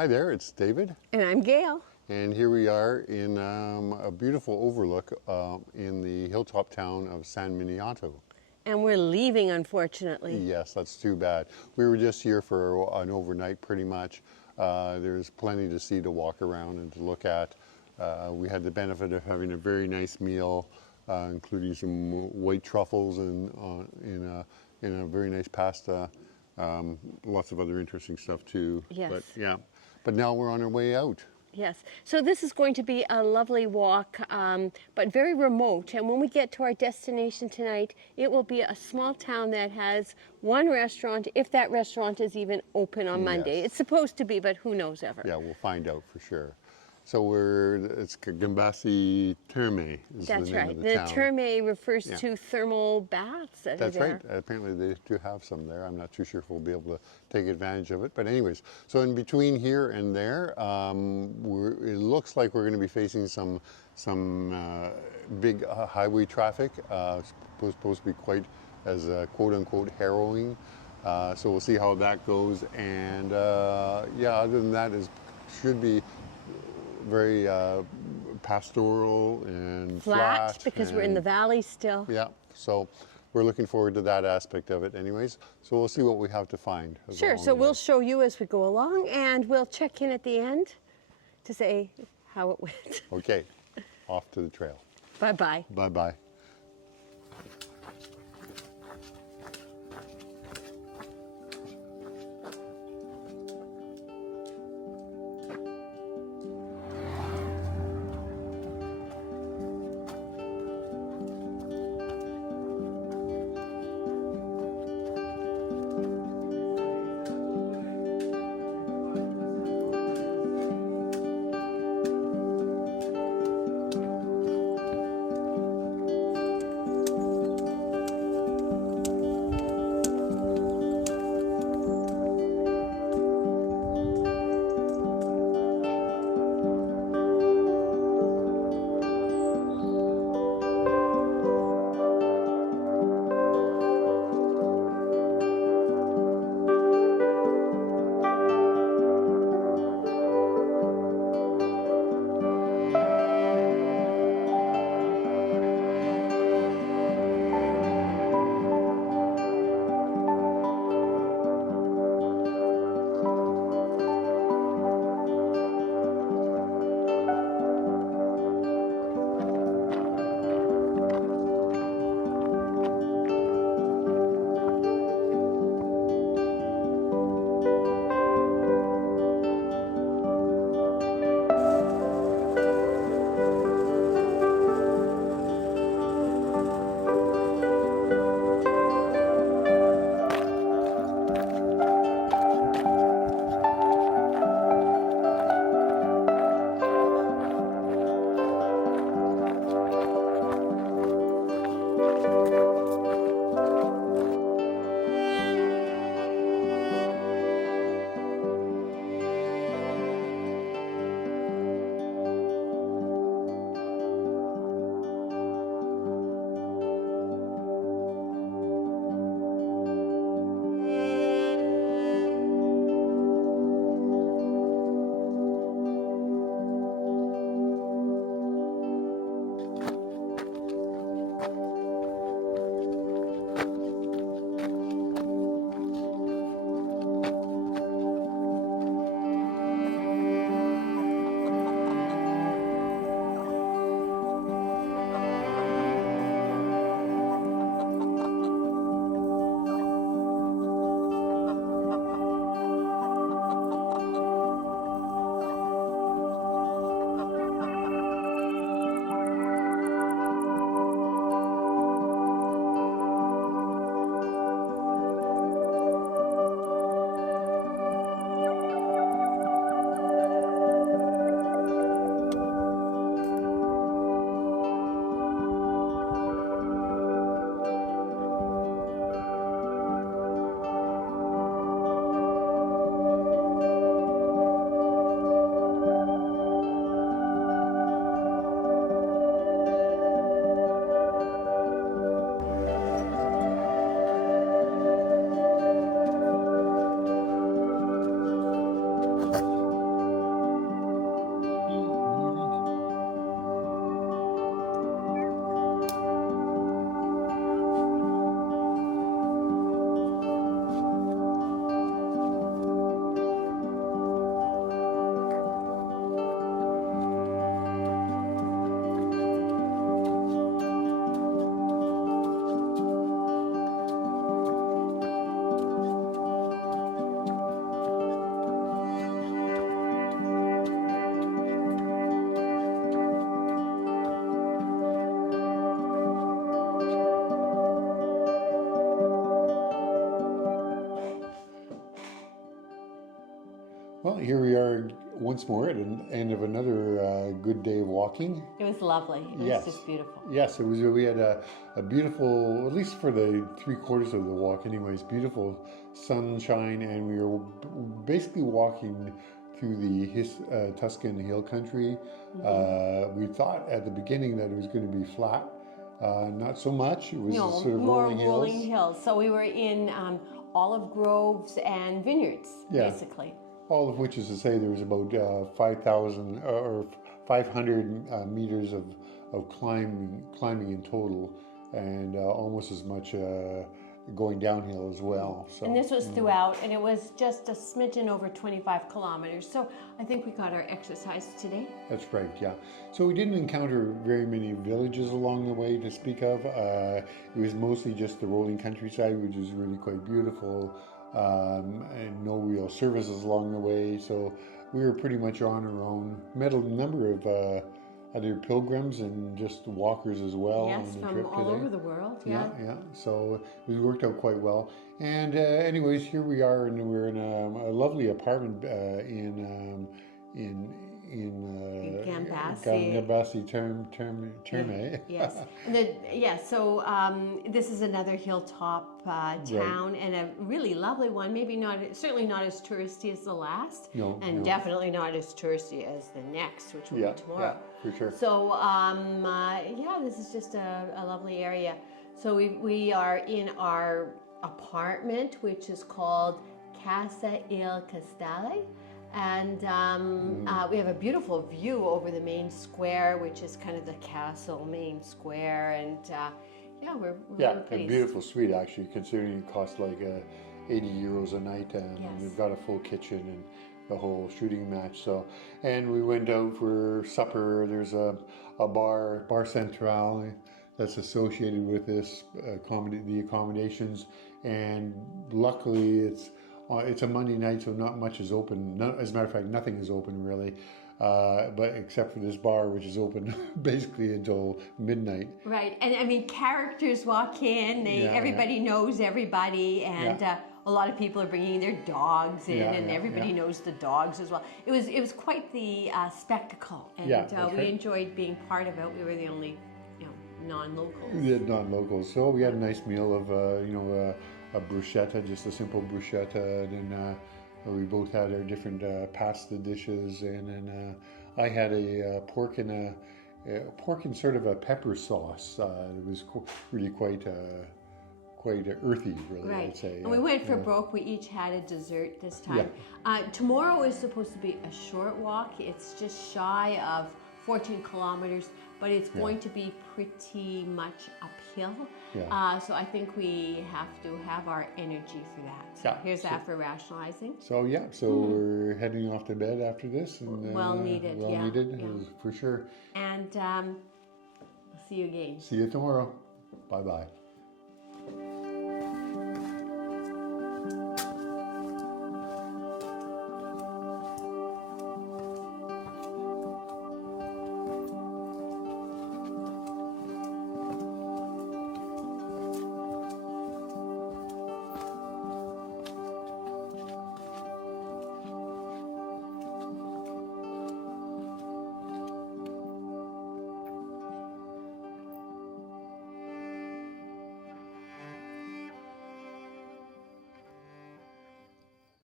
Hi there, it's David, And I'm Gail. and here we are in a beautiful overlook in the hilltop town of San Miniato. And we're leaving, unfortunately. Yes, that's too bad. We were just here for an overnight pretty much. There's plenty to see, to walk around and to look at. We had the benefit of having a very nice meal, including some white truffles and in a very nice pasta. Lots of other interesting stuff too. Yes. But yeah, but now we're on our way out. Yes. So this is going to be a lovely walk, but very remote. And when we get to our destination tonight, it will be a small town that has one restaurant, if that restaurant is even open on Monday. Yes. It's supposed to be, but who knows ever. Yeah, we'll find out for sure. So it's Gambassi Terme is That's the name right. of The town. Terme refers Yeah. to thermal baths that That's are there. right. Apparently they do have some there. I'm not too sure if we'll be able to take advantage of it. But anyways, so in between here and there, it looks like we're going to be facing some big highway traffic. Supposed to be quite as quote unquote harrowing. So we'll see how that goes. And yeah, other than that, should be very pastoral and flat because we're in the and- valley still. Yeah, so we're looking forward to that aspect of it anyways. So we'll see what we have to find. Sure, along so the we'll way. show you as we go along, and we'll check in at the end to say how it went. Okay, off to the trail. Bye-bye. Bye-bye. here we are once more at the end of another good day of walking. It was lovely. It was just beautiful. Yes, it was. We had a beautiful, at least for the 3/4 of the walk anyways, beautiful sunshine, and we were basically walking through the Tuscan hill country. We thought at the beginning that it was going to be flat. Not so much. It was sort of more rolling hills. So we were in olive groves and vineyards, basically. All of which is to say there was about 5,000 or 500 meters of climbing in total, and almost as much going downhill as well. So, and this was throughout, and it was just a smidgen over 25 kilometers. So I think we got our exercise today. That's right, yeah. So we didn't encounter very many villages along the way to speak of. It was mostly just the rolling countryside, which is really quite beautiful, and no real services along the way. So we were pretty much on our own. Met a number of other pilgrims and just walkers as well. Yes, on the from trip all today. over the world. Yeah. So it worked out quite well. And anyways, here we are, and we're in a lovely apartment in Gambassi Terme. Yes. So this is another hilltop town, and a really lovely one. Certainly not as touristy as the last, definitely not as touristy as the next, which will be tomorrow. Yeah, for sure. So this is just a lovely area. So we are in our apartment, which is called Casa Il Casale. And we have a beautiful view over the main square, which is kind of the castle main square. And we're really pleased. A beautiful suite actually, considering it costs like 80 euros a night, and we've got a full kitchen and the whole shooting match. So, and we went out for supper. There's a bar central that's associated with this the accommodations, and luckily it's a Monday night, so not much is open. As a matter of fact, nothing is open really, but except for this bar, which is open basically until midnight. Right, and I mean, characters walk in. Everybody knows everybody, and a lot of people are bringing their dogs in, and everybody knows the dogs as well. It was quite the spectacle, and we enjoyed being part of it. We were the only non-locals. Yeah, non-locals. So we had a nice meal of a bruschetta, just a simple bruschetta, and then we both had our different pasta dishes, and then I had a pork in sort of a pepper sauce. It was really quite earthy, really, right. I'd say. And we went for broke. We each had a dessert this time. Tomorrow is supposed to be a short walk. It's just shy of 14 kilometers, but it's going to be pretty much uphill. So I think we have to have our energy for that. So here's that for rationalizing. So we're heading off to bed after this. And, well needed, for sure. And we'll see you again. See you tomorrow. Bye-bye.